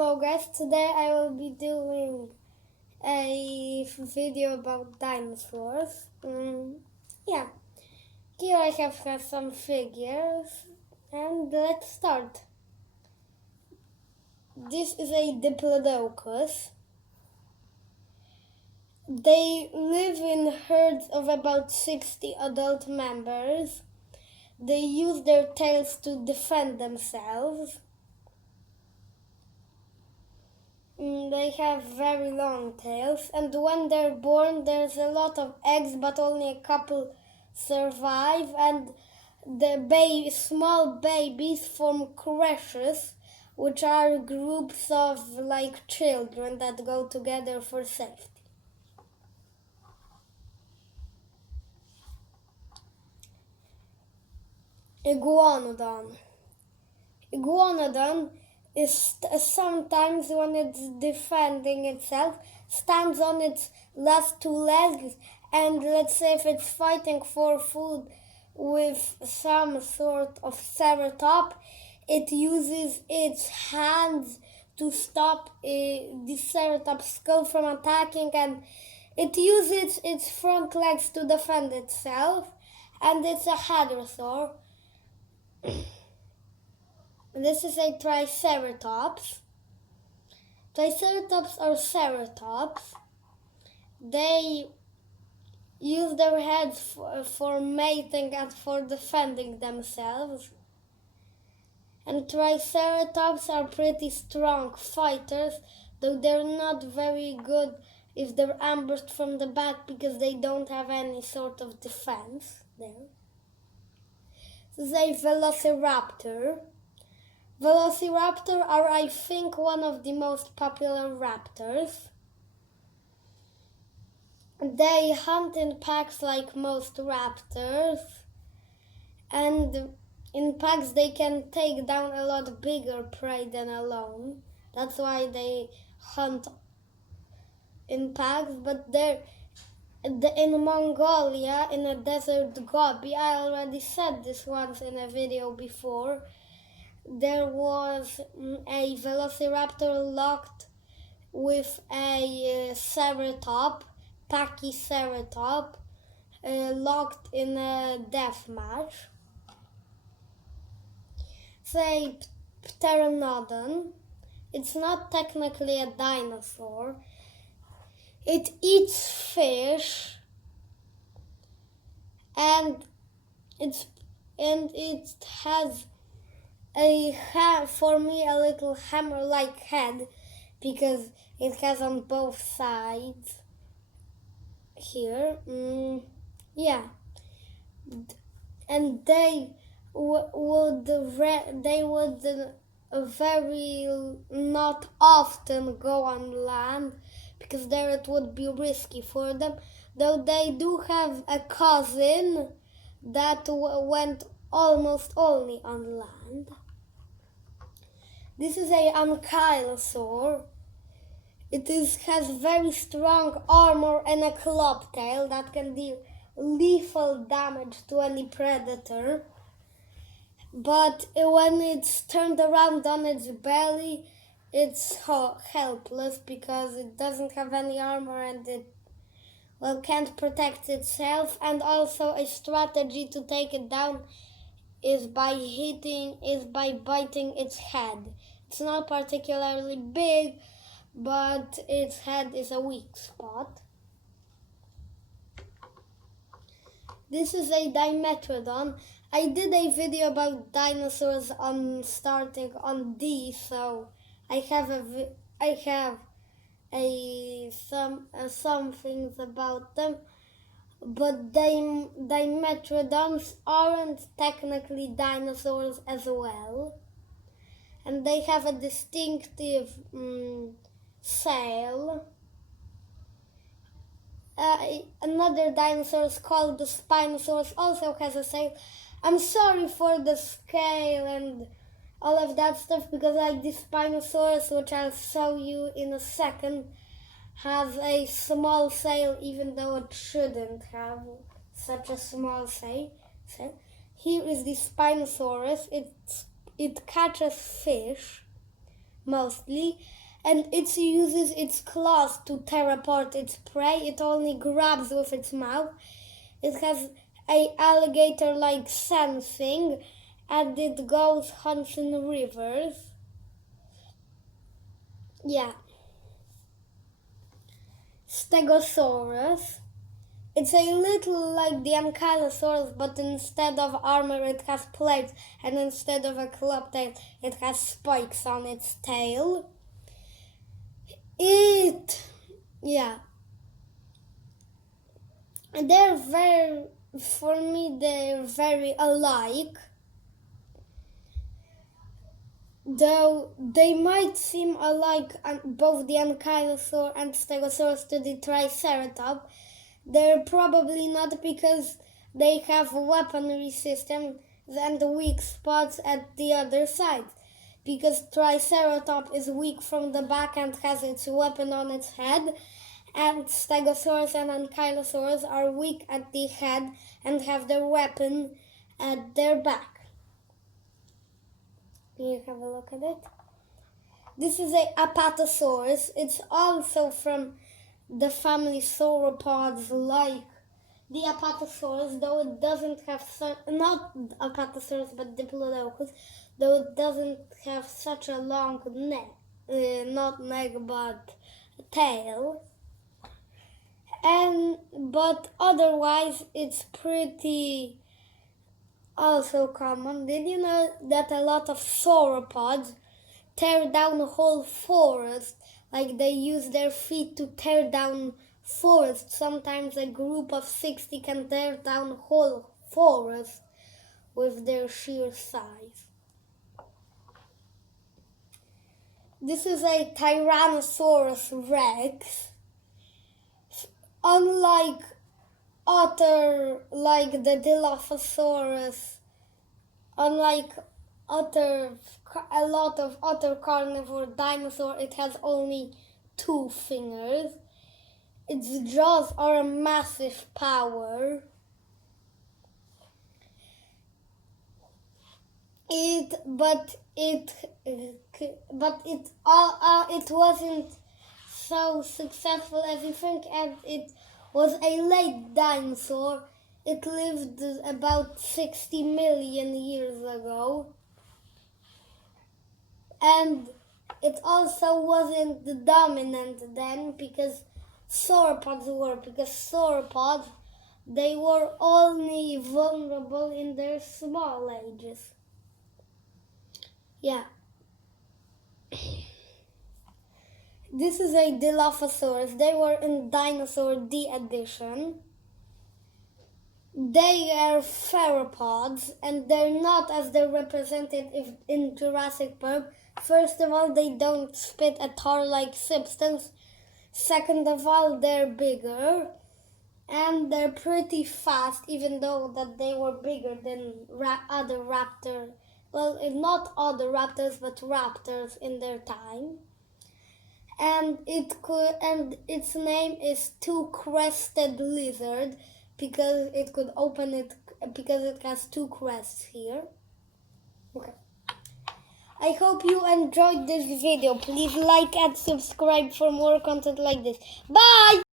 Hello guys, today I will be doing a video about dinosaurs. Yeah, here I have some figures and let's start. This is a Diplodocus. They live in herds of about 60 adult members. They use their tails to defend themselves. They have very long tails, and when they're born there's a lot of eggs, but only a couple survive, and the small babies form creches, which are groups of like children that go together for safety. Iguanodon. Iguanodon is sometimes, when it's defending itself, stands on its last two legs, and let's say if it's fighting for food with some sort of ceratop, it uses its hands to stop the ceratop's skull from attacking, and it uses its front legs to defend itself, and it's a hadrosaur. This is a Triceratops. Triceratops are ceratops. They use their heads for mating and for defending themselves. And Triceratops are pretty strong fighters, though they're not very good if they're ambushed from the back because they don't have any sort of defense there. This is a Velociraptor. Velociraptor are, I think, one of the most popular raptors. They hunt in packs like most raptors, and in packs they can take down a lot bigger prey than alone. That's why they hunt in packs, but in Mongolia, in a desert gobi, I already said this once in a video before, there was a Velociraptor locked with a ceratop, Pachyceratop, locked in a death match. Say Pteranodon. It's not technically a dinosaur. It eats fish, and it has for me a little hammer-like head, because it has on both sides here. Yeah, and they would very not often go on land, because there it would be risky for them, though they do have a cousin that went almost only on land. This is a Ankylosaur. It has very strong armor and a club tail that can deal lethal damage to any predator. But when it's turned around on its belly, it's helpless because it doesn't have any armor and it can't protect itself. And also a strategy to take it down is by biting its head. It's not particularly big, but its head is a weak spot. This is a Dimetrodon. I did a video about dinosaurs starting on D, so I have some things about them. But Dimetrodons aren't technically dinosaurs as well, and they have a distinctive sail. Another dinosaur called the Spinosaurus also has a sail. I'm sorry for the scale and all of that stuff, because like the Spinosaurus, which I'll show you in a second, has a small sail, even though it shouldn't have such a small sail. Here is the Spinosaurus. It catches fish. mostly, and it uses its claws to teleport its prey. It only grabs with its mouth. It has a alligator-like sensing, and it goes hunts in rivers. Yeah. Stegosaurus. It's a little like the Ankylosaurus, but instead of armor it has plates, and instead of a club tail it has spikes on its tail. For me they're very alike. Though they might seem alike, both the Ankylosaur and Stegosaurus, to the Triceratop, they're probably not, because they have weaponry systems and weak spots at the other side. Because Triceratop is weak from the back and has its weapon on its head, and Stegosaurus and Ankylosaurus are weak at the head and have their weapon at their back. Can you have a look at it? This is a Apatosaurus. It's also from the family sauropods, like the Apatosaurus, though it doesn't have not Apatosaurus but Diplodocus, though it doesn't have such a long neck, not neck but tail. But otherwise it's pretty also common. Did you know that a lot of sauropods tear down a whole forest? Like, they use their feet to tear down forests. Sometimes a group of 60 can tear down a whole forest with their sheer size. This is a Tyrannosaurus rex. Unlike the Dilophosaurus, unlike a lot of other carnivore dinosaurs, it has only 2 fingers. Its jaws are a massive power. It wasn't so successful as you think, and it was a late dinosaur. It lived about 60 million years ago. And it also wasn't dominant then, because sauropods were. Because sauropods, they were only vulnerable in their small ages. Yeah. This is a Dilophosaurus. They were in Dinosaur D edition. They are theropods, and they're not as they're represented in Jurassic Park. First of all, they don't spit a tar-like substance. Second of all, they're bigger, and they're pretty fast, even though that they were bigger than other raptors. Well, not other raptors, but raptors in their time. And its name is two-crested lizard, because it could open it, because it has 2 crests here. Okay. I hope you enjoyed this video. Please like and subscribe for more content like this. Bye!